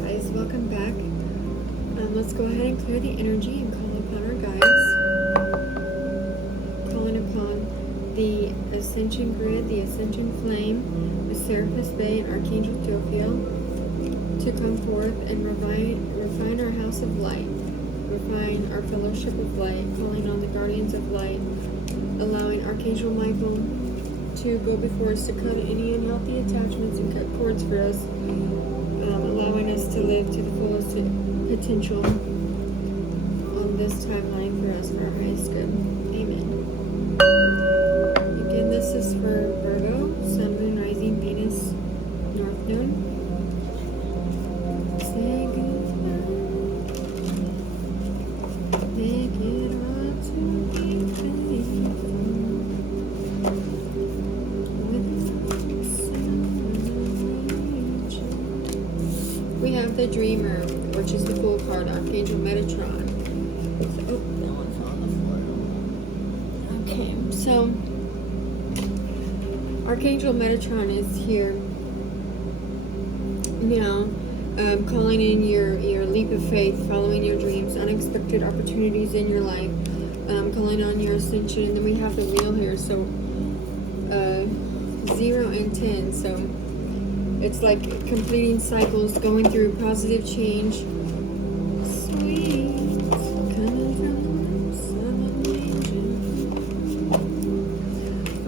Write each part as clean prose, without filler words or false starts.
guys, welcome back. Let's go ahead and clear the energy and call upon our guides. Calling upon the ascension grid, the ascension flame, the Serapis Bay, and Archangel Jophiel to come forth and refine our house of light, refine our fellowship of light, calling on the guardians of light, allowing Archangel Michael to go before us to cut any unhealthy attachments and cut cords for us, allowing us to live to the fullest potential on this timeline for us, for our highest good. Amen. Again, this is for Virgo, Sun, Moon, Rising, Venus, North Node. Say goodbye. Make it hard to be faithful. We have the Dreamer, which is the Fool card, Archangel Metatron. Oh, that one fell on the floor. Okay, so Archangel Metatron is here now, calling in your leap of faith, following your dreams, unexpected opportunities in your life, calling on your ascension. And then we have the wheel here, so 0 and 10, so it's like completing cycles, going through positive change. Sweet, coming from the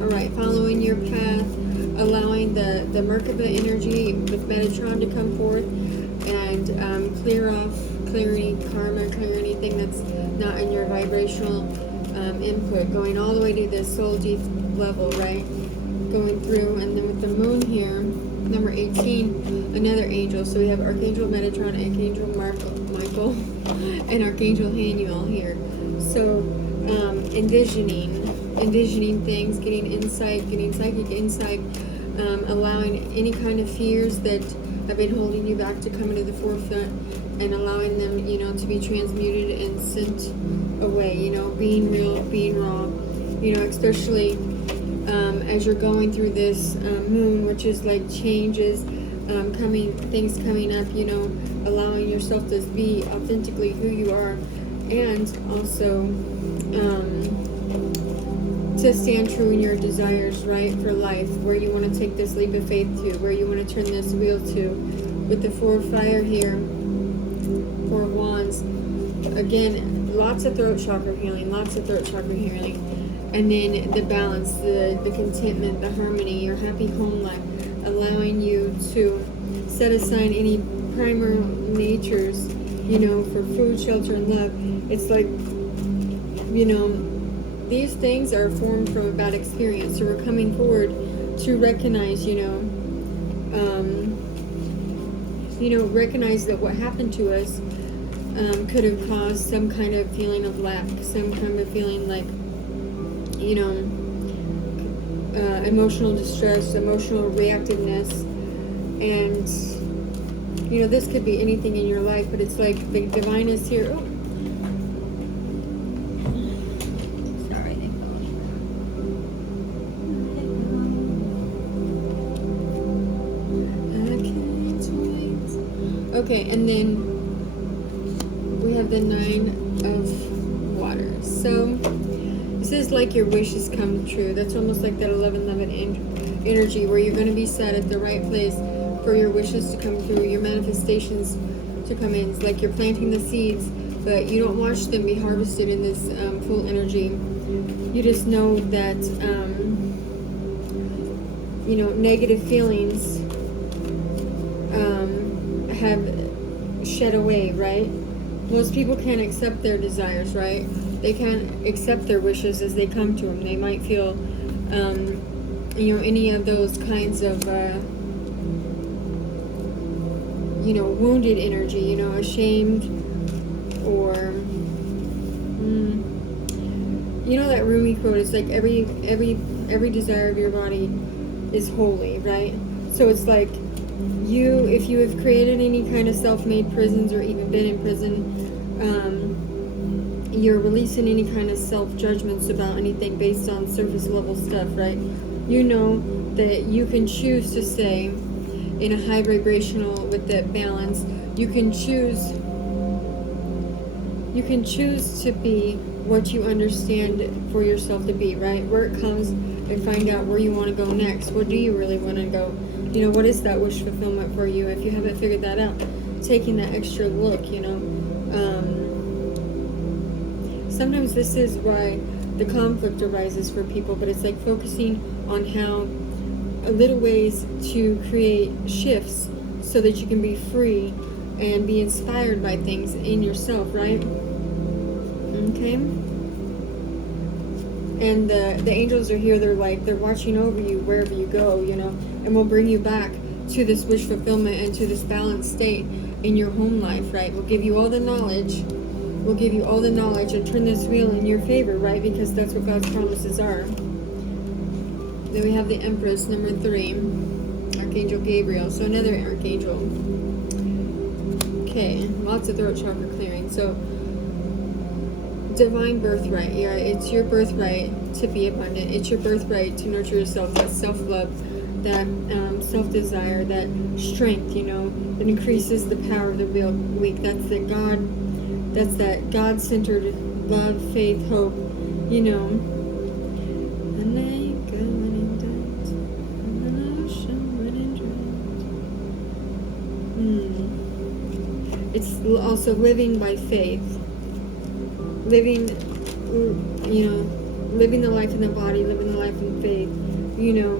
Alright, following your path, allowing the Merkaba energy with Metatron to come forth and clear any karma, clear anything that's not in your vibrational input, going all the way to the soul deep level, right? Going through, and then with the moon here, number 18, another angel. So we have Archangel Metatron, Archangel Michael, and Archangel Haniel here. So envisioning things, getting insight, getting psychic insight, allowing any kind of fears that have been holding you back to come into the forefront, and allowing them, to be transmuted and sent away. Being real, being raw. Especially as you're going through this moon, which is like changes, things coming up, allowing yourself to be authentically who you are, and also to stand true in your desires, right, for life, where you want to take this leap of faith to, where you want to turn this wheel to. With the 4 of fire here, 4 of wands, again, lots of throat chakra healing, and then the balance, the contentment, the harmony, your happy home life, allowing you to set aside any primal natures, for food, shelter, and love. It's like, these things are formed from a bad experience. So we're coming forward to recognize, recognize that what happened to us could have caused some kind of feeling of lack, some kind of feeling like, emotional distress, emotional reactiveness, and this could be anything in your life, but it's like the divine is here. Oh. Sorry. I can't wait. Okay, and then we have the 9 of Waters. So this is like your wishes come true. That's almost like that 11-11 energy, where you're going to be set at the right place for your wishes to come through, your manifestations to come in. It's like you're planting the seeds, but you don't watch them be harvested in this full energy. You just know that, negative feelings have shed away, right? Most people can't accept their desires, right? They can't accept their wishes as they come to them. They might feel, any of those kinds of, wounded energy, ashamed, or, that Rumi quote, it's like every desire of your body is holy, right? So it's like if you have created any kind of self-made prisons, or even been in prison, you're releasing any kind of self-judgments about anything based on surface level stuff, right? You know that you can choose to say, in a high vibrational with that balance, you can choose to be what you understand for yourself to be, right? Where it comes, and find out where you want to go next. Where do you really want to go? You know, what is that wish fulfillment for you? If you haven't figured that out, taking that extra look, you know. Sometimes this is why the conflict arises for people, but it's like focusing on how little ways to create shifts so that you can be free and be inspired by things in yourself, right? Okay. And the angels are here. They're watching over you wherever you go, you know, and will bring you back to this wish fulfillment and to this balanced state in your home life, right? We'll give you all the knowledge. We'll give you all the knowledge and turn this wheel in your favor, right? Because that's what God's promises are. Then we have the Empress, number 3, Archangel Gabriel. So another archangel. Okay, lots of throat chakra clearing. So divine birthright. Yeah, it's your birthright to be abundant. It's your birthright to nurture yourself. That self-love, that self-desire, that strength, you know, that increases the power of the real weak. That's that God-centered love, faith, hope, you know. It's also living by faith. Living, you know, living the life in the body, living the life in faith, you know.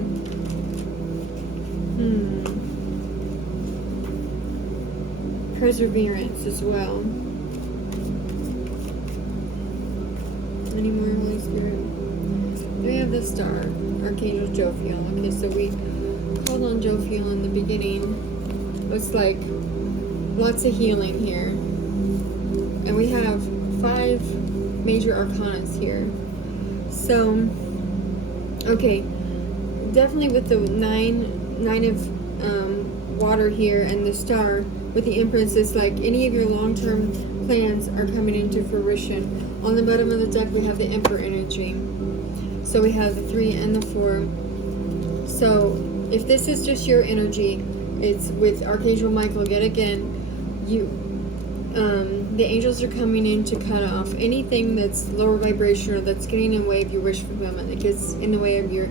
Perseverance as well. Any more, Holy Spirit? We have the star, Archangel Jophiel. Okay, so we called on Jophiel in the beginning. It's like lots of healing here. And we have 5 major arcanas here. So, okay, definitely with the nine of water here and the star with the Empress, it's like any of your long-term plans are coming into fruition. On the bottom of the deck, we have the Emperor energy. So we have the 3 and the 4. So if this is just your energy, it's with Archangel Michael yet again. The angels are coming in to cut off anything that's lower vibration or that's getting in the way of your wish fulfillment, that gets in the way of your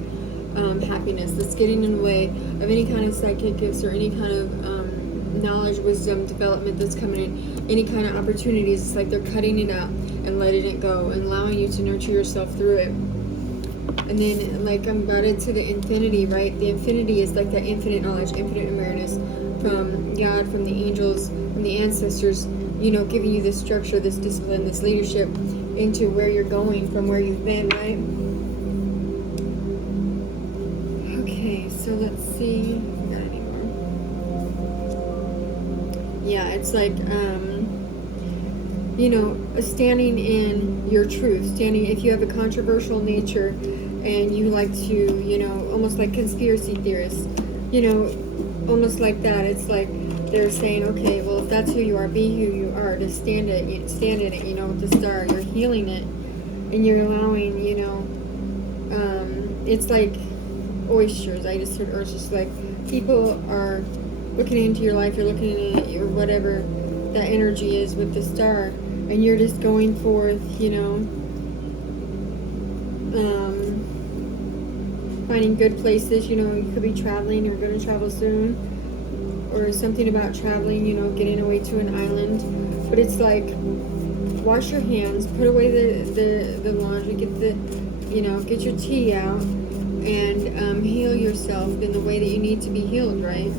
happiness, that's getting in the way of any kind of psychic gifts or any kind of knowledge, wisdom, development that's coming in, any kind of opportunities. It's like they're cutting it out and letting it go and allowing you to nurture yourself through it. And then, like, I'm about into the infinity, right? The infinity is like that infinite knowledge, infinite awareness from God, from the angels, from the ancestors, you know, giving you this structure, this discipline, this leadership into where you're going from where you've been, right? Okay, so let's see. Got any more? Yeah, it's like, you know, standing in your truth, standing, if you have a controversial nature and you like to, you know, almost like conspiracy theorists, you know, almost like that. It's like they're saying, okay, well, if that's who you are, be who you are, to stand in it, you know, with the star, you're healing it, and you're allowing, you know, it's like oysters. I just heard oysters, like people are looking into your life, you're looking at it, or whatever that energy is with the star, and you're just going forth, you know, finding good places. You know, you could be traveling or going to travel soon, or something about traveling, you know, getting away to an island. But it's like, wash your hands, put away the laundry, get your tea out, and heal yourself in the way that you need to be healed, right?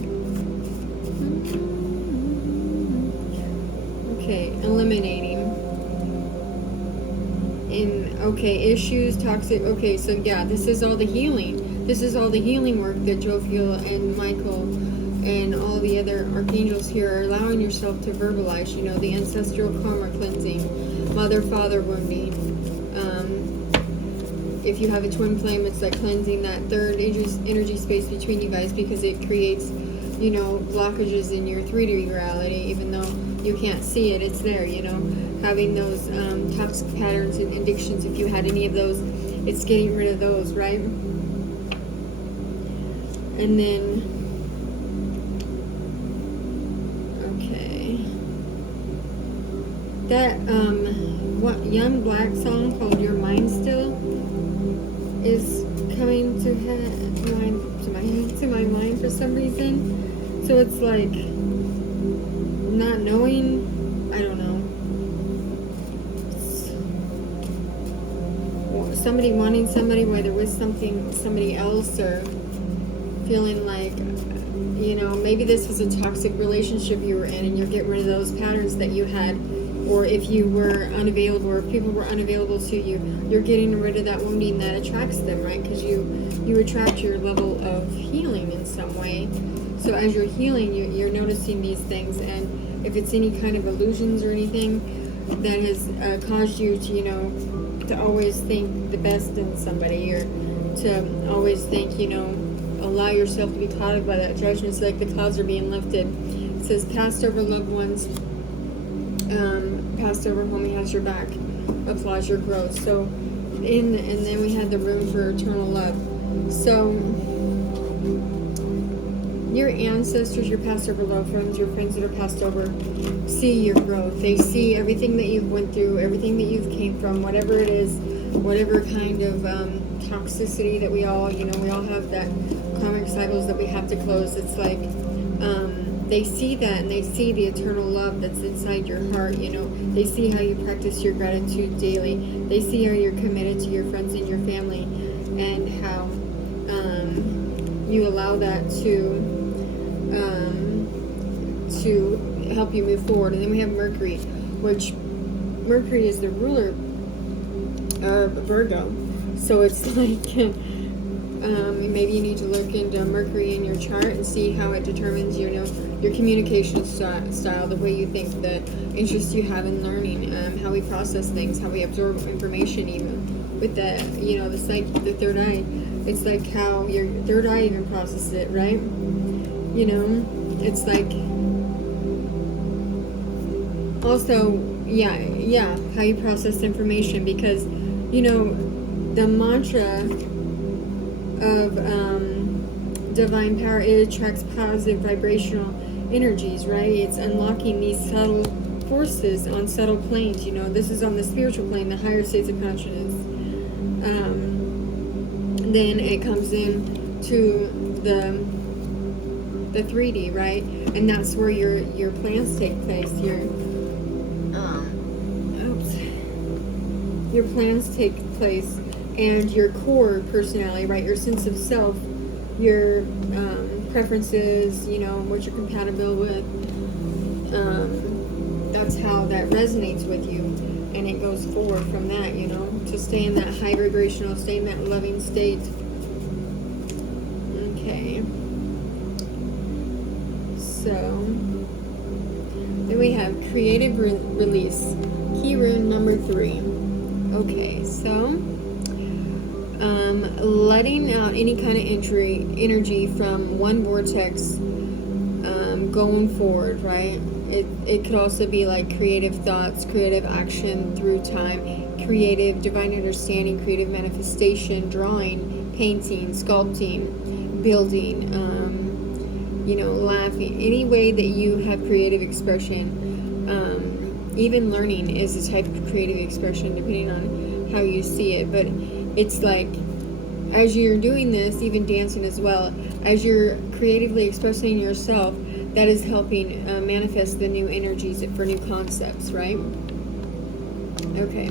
Okay, eliminating. Issues, toxic. Okay, so yeah, this is all the healing. This is all the healing work that Jophiel and Michael and all the other archangels here are allowing yourself to verbalize. You know, the ancestral karma cleansing, mother-father wounding. If you have a twin flame, it's like cleansing that third energy space between you guys, because it creates, you know, blockages in your 3D reality, even though you can't see it, it's there, you know. Having those toxic patterns and addictions, if you had any of those, it's getting rid of those, right? And then That what Young Black song called "Your Mind Still" is coming to my mind for some reason. So it's like not knowing. I don't know. Somebody wanting somebody, whether with somebody else, or feeling like, maybe this was a toxic relationship you were in, and you're getting rid of those patterns that you had. Or if you were unavailable, or if people were unavailable to you, you're getting rid of that wounding that attracts them, right? Because you attract your level of healing in some way. So as you're healing, you're noticing these things, and if it's any kind of illusions or anything that has caused you to, to always think the best in somebody, or to always think, allow yourself to be clouded by that judgment. It's like the clouds are being lifted. It says, passed over loved ones, passed over homie has your back, applause your growth. So, and then we had the room for eternal love. So, your ancestors, your past over loved ones, your friends that are passed over, see your growth. They see everything that you've went through, everything that you've came from, whatever it is, whatever kind of toxicity that we all have, that karmic cycles that we have to close. It's like they see that, and they see the eternal love that's inside your heart. They see how you practice your gratitude daily. They see how you're committed to your friends and your family, and how you allow that to help you move forward. And then we have Mercury, which Mercury is the ruler of Virgo. So it's like maybe you need to look into Mercury in your chart and see how it determines your communication style, the way you think, the interest you have in learning, how we process things, how we absorb information, even with the the psyche, the third eye. It's like how your third eye even processes it, right? It's like also how you process information, because the mantra of divine power, it attracts positive vibrational energies, right? It's unlocking these subtle forces on subtle planes. This is on the spiritual plane, the higher states of consciousness. Then it comes in to the 3D, right? And that's where your plans take place. Your plans take place, and your core personality, right? Your sense of self, your preferences, what you're compatible with. That's how that resonates with you, and it goes forward from that, to stay in that high vibrational, stay in that loving state. Okay. So, then we have creative release, key rune number 3. Okay, so letting out any kind of energy from one vortex, going forward, right? It could also be like creative thoughts, creative action through time, creative divine understanding, creative manifestation, drawing, painting, sculpting, building, laughing. Any way that you have creative expression. Even learning is a type of creative expression, depending on how you see it. But it's like, as you're doing this, even dancing as well, as you're creatively expressing yourself, that is helping manifest the new energies for new concepts, right? Okay.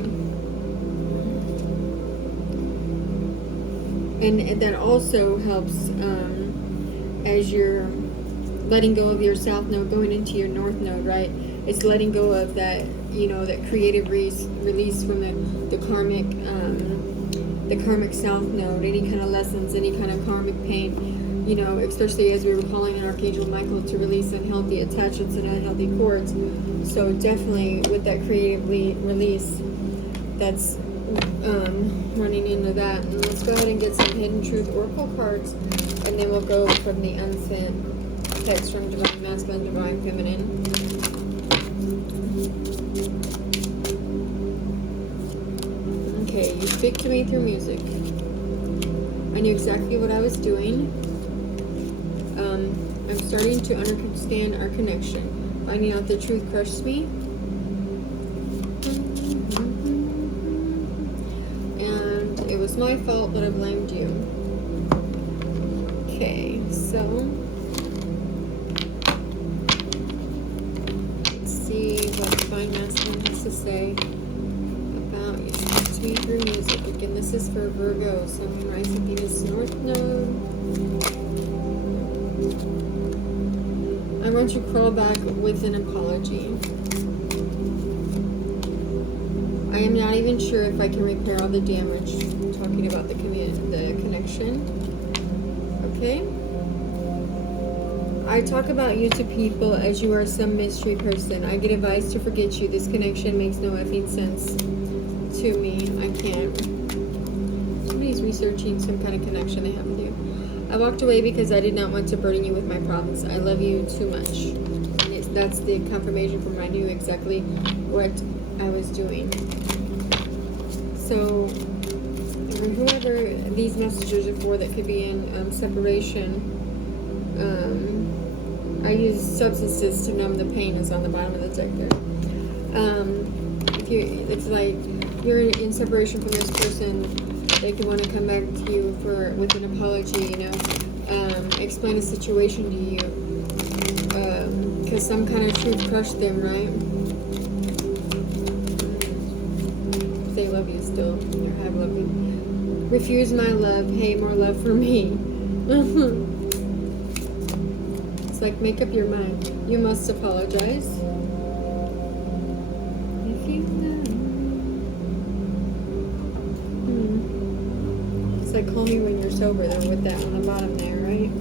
And that also helps as you're letting go of your south node, going into your north node, right? It's letting go of that, that creative release from the karmic south node, any kind of lessons, any kind of karmic pain, especially as we were calling on Archangel Michael to release unhealthy attachments and unhealthy cords. So definitely with that creative release, that's running into that. And let's go ahead and get some Hidden Truth Oracle cards, and then we'll go from the unsent text from Divine Masculine, Divine Feminine. Okay, you speak to me through music. I knew exactly what I was doing. I'm starting to understand our connection. Finding out the truth crushes me. It's my fault that I blamed you. Okay, so let's see what Divine Masculine has to say about you. Speak to me through music. Again, this is for Virgo, Sun, Rising, Venus, North Node. I want you to crawl back with an apology. I am not even sure if I can repair all the damage. Talking about the connection. Okay? I talk about you to people as you are some mystery person. I get advice to forget you. This connection makes no effing sense to me. I can't. Somebody's researching some kind of connection they have with you. I walked away because I did not want to burden you with my problems. I love you too much. That's the confirmation from I knew exactly what I was doing. So, whoever these messages are for that could be in separation, I use substances to numb the pain is on the bottom of the deck there. It's like you're in separation from this person, they could want to come back to you with an apology, explain the situation to you, because some kind of truth crushed them, right? They love you still, or have loved you. Refuse my love, hey, more love for me. It's like, make up your mind. You must apologize. If you know. It's like, call me when you're sober, though, with that on the bottom there, right?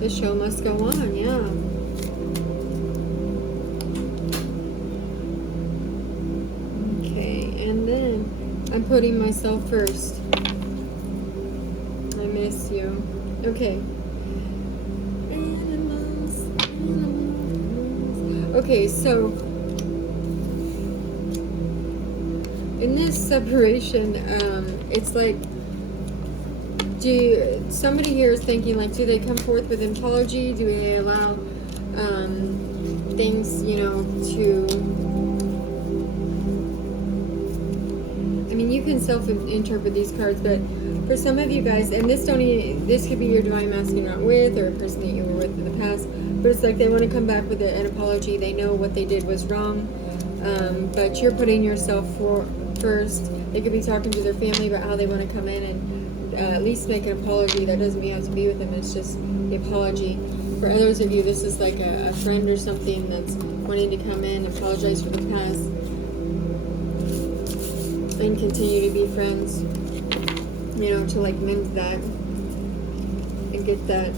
The show must go on, yeah. And then I'm putting myself first. I miss you. Okay. Animals. Okay, so in this separation, it's like, somebody here is thinking like, do they come forth with an apology? Do they allow things, to... You can self-interpret these cards, but for some of you guys, and this could be your Divine Masculine you're not with, or a person that you were with in the past, but it's like they want to come back with an apology. They know what they did was wrong, but you're putting yourself first. They could be talking to their family about how they want to come in and at least make an apology. That doesn't mean you have to be with them. It's just the apology. For others of you, this is like a friend or something that's wanting to come in and apologize for the past and continue to be friends, to like mend that and get that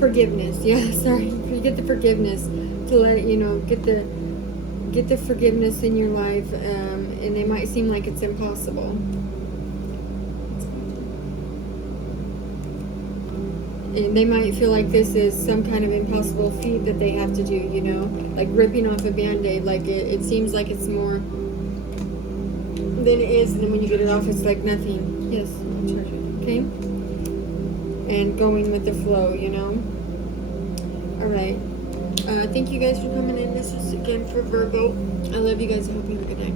forgiveness. Yeah, sorry. You get the forgiveness to let get the forgiveness in your life, and it might seem like it's impossible. And they might feel like this is some kind of impossible feat that they have to do, like ripping off a band-aid. Like it seems like it's more than it is, and then when you get it off, it's like nothing. Yes, okay? And going with the flow, Alright. Thank you guys for coming in. This is again for Virgo. I love you guys. I hope you have a good night.